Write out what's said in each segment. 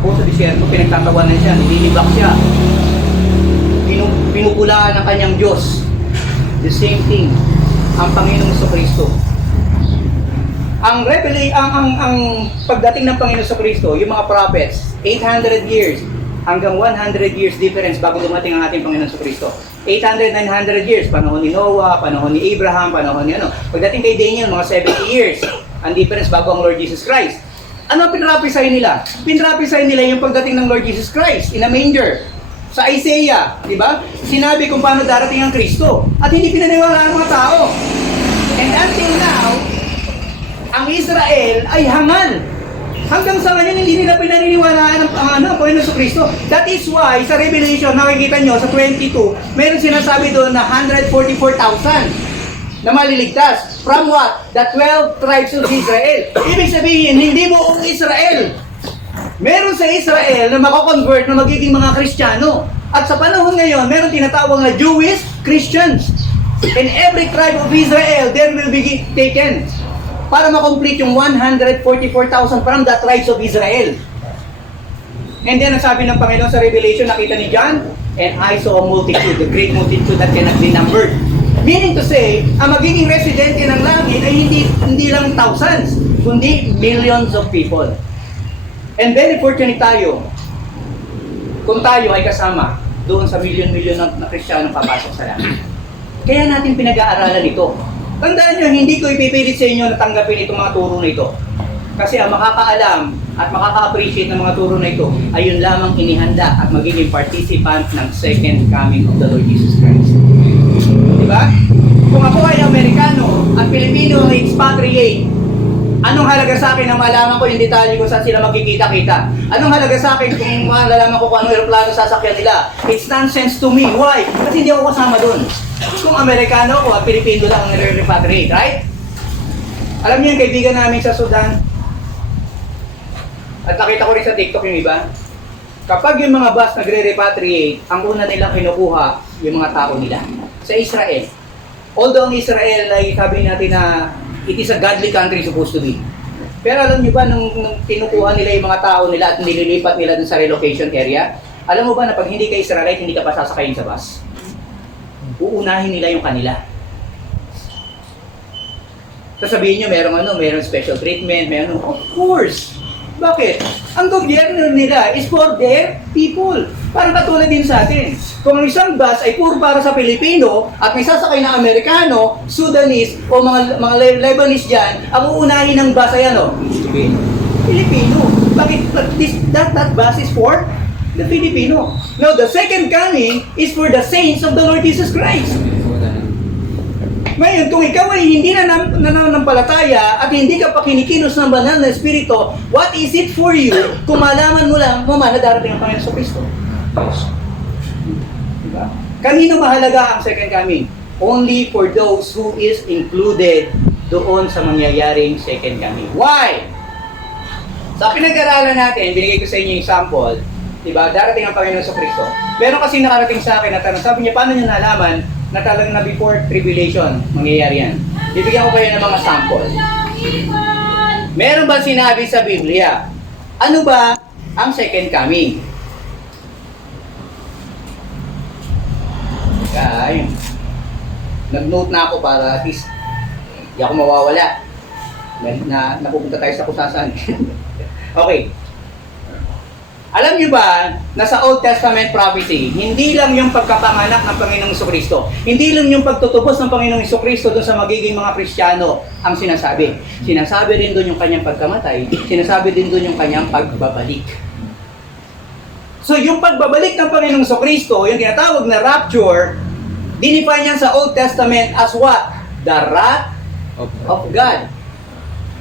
tumatakbo sa disyerto, pinagtatawanan siya, nililibak siya. Pinupulaan ng kanyang Diyos. The same thing, ang Panginoong Jesucristo. Ang pagdating ng Panginoong Jesucristo, yung mga prophets, 800 years hanggang 100 years difference bago dumating ang ating Panginoong Jesucristo. 800, 900 years, panahon ni Noah, panahon ni Abraham, panahon ni ano. Pagdating kay Daniel, mga 70 years, ang difference bago ang Lord Jesus Christ. Ano ang pinrapisay nila? Pinrapisay nila yung pagdating ng Lord Jesus Christ in a manger. Sa Isaiah, di ba? Sinabi kung paano darating ang Kristo. At hindi pinaniwala ang mga tao. And until now, ang Israel ay hangal. Hanggang sa ngayon, hindi nila pinaniniwalaan ang Panginoon sa Kristo. That is why, sa Revelation, nakikita nyo, sa 22, meron sinasabi doon na 144,000 na maliligtas. From what? The 12 tribes of Israel. Ibig sabihin, hindi buong Israel. Meron sa Israel na mako-convert na magiging mga Kristiyano. At sa panahon ngayon, meron tinatawag na Jewish Christians. In every tribe of Israel, there will be taken para makomplete yung 144,000 from the tribes of Israel. And then, ang sabi ng Panginoon sa Revelation, nakita ni John, and I saw a multitude, a great multitude that cannot be numbered. Meaning to say, ang magiging residente ng langit ay hindi lang thousands, kundi millions of people. And very fortunate tayo kung tayo ay kasama doon sa milyon-milyon na Kristiyanong papasok sa langit. Kaya natin pinag-aaralan ito. Tandaan nyo, hindi ko ipipilit sa inyo na tanggapin itong mga turo na ito. Kasi ang makakaalam at makaka-appreciate ng mga turo na ito ay yun lamang inihanda at magiging participant ng second coming of the Lord Jesus Christ. Diba? Kung ako ay Amerikano at Pilipino ay expatriate, anong halaga sa akin na malaman ko yung detalye kung saan sila magkikita-kita? Anong halaga sa akin kung malalaman ko kung anong aeroplano sasakyan nila? It's nonsense to me. Why? Kasi hindi ako kasama doon. Kung Amerikano ako at Pilipino lang ang nire-repatriate, right? Alam niyo yung kaibigan namin sa Sudan? At nakita ko rin sa TikTok yung iba. Kapag yung mga bus nagre-repatriate, ang una nilang kinukuha yung mga tao nila sa Israel. Although ang Israel ay sabi natin na it is a godly country supposed to be. Pero alam niyo ba, nung kinukuha nila yung mga tao nila at nililipat nila dun sa relocation area, alam mo ba na pag hindi ka Israelite, hindi ka pa sasakayin sa bus? Uunahin nila yung kanila. Sasabihin nyo, merong special treatment, of course. Bakit? Ang gobyerno nila is for their people. Parang katulad din sa atin. Kung ang isang bus ay puro para sa Pilipino at may sasakay na Amerikano, Sudanese o mga Lebanese dyan, ang uunahin ng bus ay ano? Pilipino. Bakit? That bus is for the Filipino. Now, the second coming is for the saints of the Lord Jesus Christ. Ngayon, kung ikaw ay hindi nananampalataya at hindi ka pa kinikilos ng banal na Espiritu, what is it for you kung malaman mo lang na darating ang Panginoon sa Kristo? Diba? Kanino mahalaga ang second coming? Only for those who is included doon sa mangyayaring second coming. Why? Sa pinag-aralan natin, binigay ko sa inyo yung sample, diba? Darating ang Panginoon sa Kristo. Meron kasi nakarating sa akin na tanong, sabi niya, paano niyo nalaman na talagang na before tribulation, mangyayari yan? Bibigyan ko kayo ng mga sample. Meron ba sinabi sa Biblia? Ano ba ang second coming? Kaya, nag-note na ako para at least hindi ako mawawala. Napupunta tayo sa kusasan. Okay. Alam niyo ba na sa Old Testament prophecy, hindi lang yung pagkapanganak ng Panginoong Jesucristo, hindi lang yung pagtutubos ng Panginoong Jesucristo doon sa magiging mga Kristiyano ang sinasabi. Sinasabi rin doon yung kanyang pagkamatay, sinasabi din doon yung kanyang pagbabalik. So yung pagbabalik ng Panginoong Jesucristo, yung tinatawag na rapture, dinefine yan sa Old Testament as what? The wrath of God.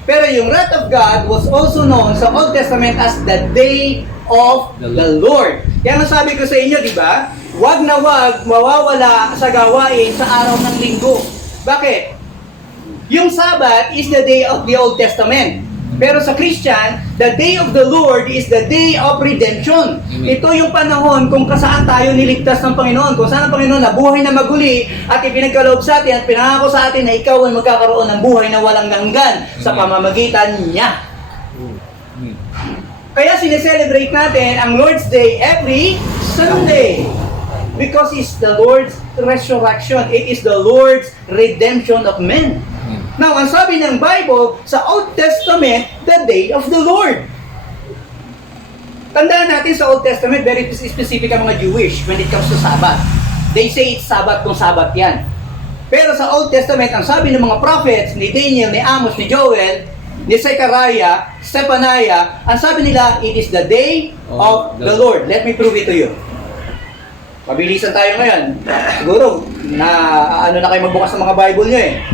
Pero yung wrath of God was also known sa Old Testament as the day of the Lord. Kaya sabi ko sa inyo, di ba? Wag na wag mawawala sa gawain sa araw ng linggo. Bakit? Yung Sabbath is the day of the Old Testament. Pero sa Christian, the day of the Lord is the day of redemption. Ito yung panahon kung saan tayo niligtas ng Panginoon. Kung saan ang Panginoon na buhay na maguli at ipinagkaloob sa atin at pinangako sa atin na ikaw ay magkakaroon ng buhay na walang hanggan sa pamamagitan niya. Kaya sineselebrate natin ang Lord's Day every Sunday. Because it's the Lord's resurrection. It is the Lord's redemption of men. Now, ang sabi ng Bible, sa Old Testament, the day of the Lord. Tandaan natin sa Old Testament, very specific ang mga Jewish when it comes to Sabbath. They say it's Sabbath kung Sabbath yan. Pero sa Old Testament, ang sabi ng mga prophets, ni Daniel, ni Amos, ni Joel, ni Zechariah, Zephaniah, ang sabi nila, it is the day of the Lord. Let me prove it to you. Pabilisan tayo ngayon. Siguro, ano na kayo magbukas ng mga Bible nyo eh.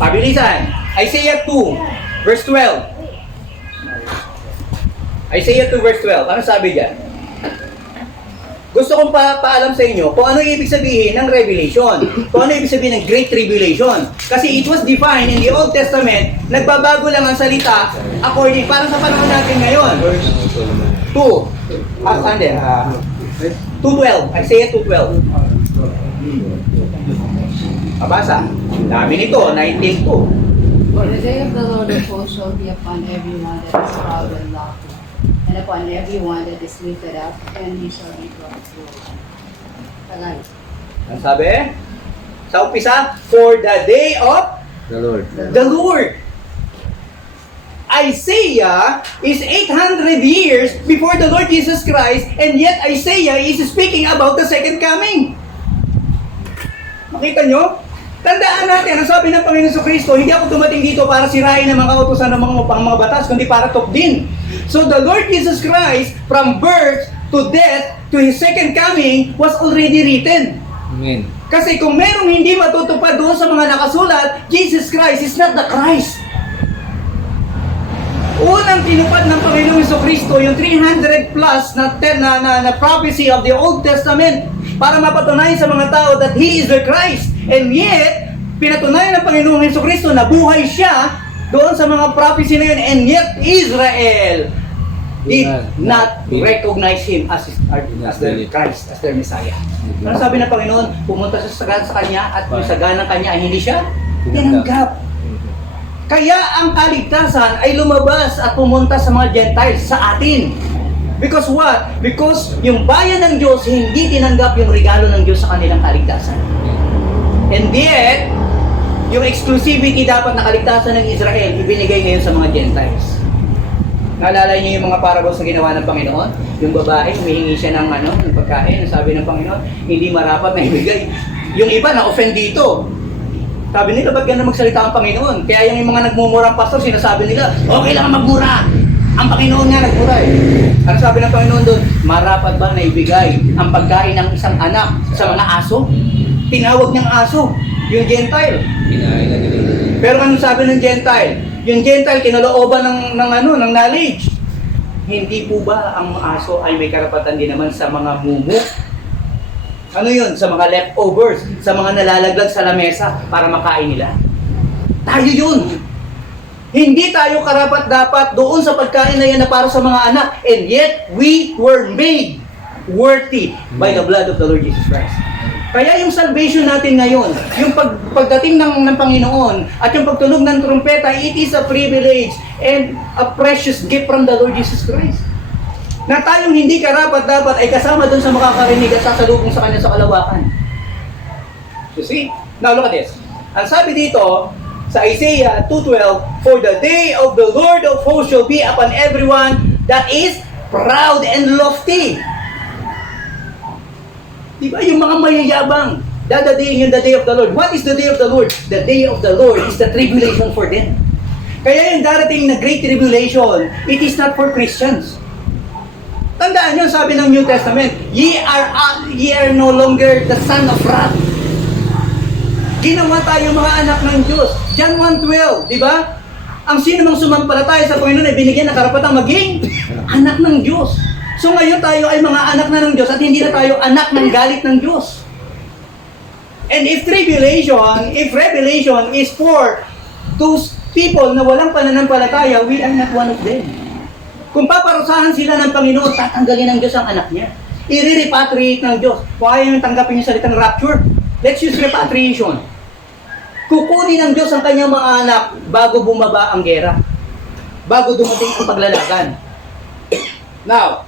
Pabilisan. Isaiah 2, verse 12. Isaiah 2 verse 12. Ano sabi diyan? Gusto kong paalam sa inyo kung ano ibig sabihin ng Revelation. Kung ano ibig sabihin ng Great Tribulation. Kasi it was defined in the Old Testament, nagbabago lang ang salita according, parang sa panahon natin ngayon. 2:12. Isaiah 2:12. Abasa. Dami nito, 19:2. The day of the Lord of hosts shall be upon everyone that is proud and lofty, and upon everyone that is lifted up, and he shall be brought low. Tagay. Ang sabi? Sa umpisa, for the day of the Lord. Isaiah is 800 years before the Lord Jesus Christ, and yet Isaiah is speaking about the second coming. Makita nyo? Tandaan natin, ang sabi ng Panginoon Kristo, hindi ako dumating dito para sirain ang mga kautusan ng mga batas, kundi para tukdin. So the Lord Jesus Christ, from birth to death to His second coming, was already written. Amen. Kasi kung merong hindi matutupad doon sa mga nakasulat, Jesus Christ is not the Christ. Unang tinupad ng Panginoong Kristo yung 300 plus na prophecy of the Old Testament para mapatunayan sa mga tao that He is the Christ. And yet, pinatunayan ng Panginoong Kristo na buhay siya doon sa mga prophecy na yun. And yet, Israel did not recognize Him as the Christ, as their Messiah. Ano sabi ng Panginoon? Pumunta siya sa Kanya at yung sagana ng Kanya ay hindi siya tinanggap. Kaya ang kaligtasan ay lumabas at pumunta sa mga Gentiles, sa atin. Because what? Because yung bayan ng Diyos hindi tinanggap yung regalo ng Diyos sa kanilang kaligtasan. And yet, yung exclusivity dapat na kaligtasan ng Israel, ibinigay ngayon sa mga Gentiles. Naalala niyo yung mga parables na ginawa ng Panginoon? Yung babae, humihingi siya ng pagkain. Sabi ng Panginoon, hindi marapat na ibigay. Yung iba, na-offend dito. Sabi nila, ba't gano'n magsalita ang Panginoon? Kaya yung mga nagmumurang pastor, sinasabi nila, okay lang magmura. Ang Panginoon nga nagmura eh. Ano sabi ng Panginoon doon? Marapat ba na ibigay ang pagkain ng isang anak sa mga aso? Tinawag niyang aso, yung Gentile. Pero anong sabi ng Gentile? Yung Gentile, kinalooban ng knowledge. Hindi po ba ang aso ay may karapatan din naman sa mga mumu? Ano yun? Sa mga leftovers, sa mga nalalaglag sa lamesa para makain nila. Tayo yun. Hindi tayo karapat-dapat doon sa pagkain na yan na para sa mga anak. And yet, we were made worthy by the blood of the Lord Jesus Christ. Kaya yung salvation natin ngayon, yung pagdating ng Panginoon at yung pagtunog ng trumpeta, it is a privilege and a precious gift from the Lord Jesus Christ. Na tayong hindi karapat-dapat ay kasama doon sa makakarinig at sasalubong sa Kanya sa kalawakan. You see? Now look at this. Ang sabi dito, sa Isaiah 2:12, for the day of the Lord of hosts shall be upon everyone that is proud and lofty. Diba yung mga mayayabang, dadadayin yung the day of the Lord. What is the day of the Lord? The day of the Lord is the tribulation for them. Kaya yung darating na great tribulation, it is not for Christians. Tandaan nyo, sabi ng New Testament, ye are no longer the son of wrath. Ginawa tayo mga anak ng Diyos. John 1:12, di ba? Ang sino mang sumampalataya sa Panginoon ay binigyan ng karapatang maging anak ng Diyos. So ngayon tayo ay mga anak na ng Diyos at hindi na tayo anak ng galit ng Diyos. And if revelation is for those people na walang pananampalataya, we are not one of them. Kung paparusahan sila ng Panginoon, tatanggalin ng Diyos ang anak niya. I-repatriate ng Diyos. Kung ayaw yung tanggapin yung salitang rapture, let's use repatriation. Kukunin ng Diyos ang kanyang mga anak bago bumaba ang gera. Bago dumating ang paglalagan. Now,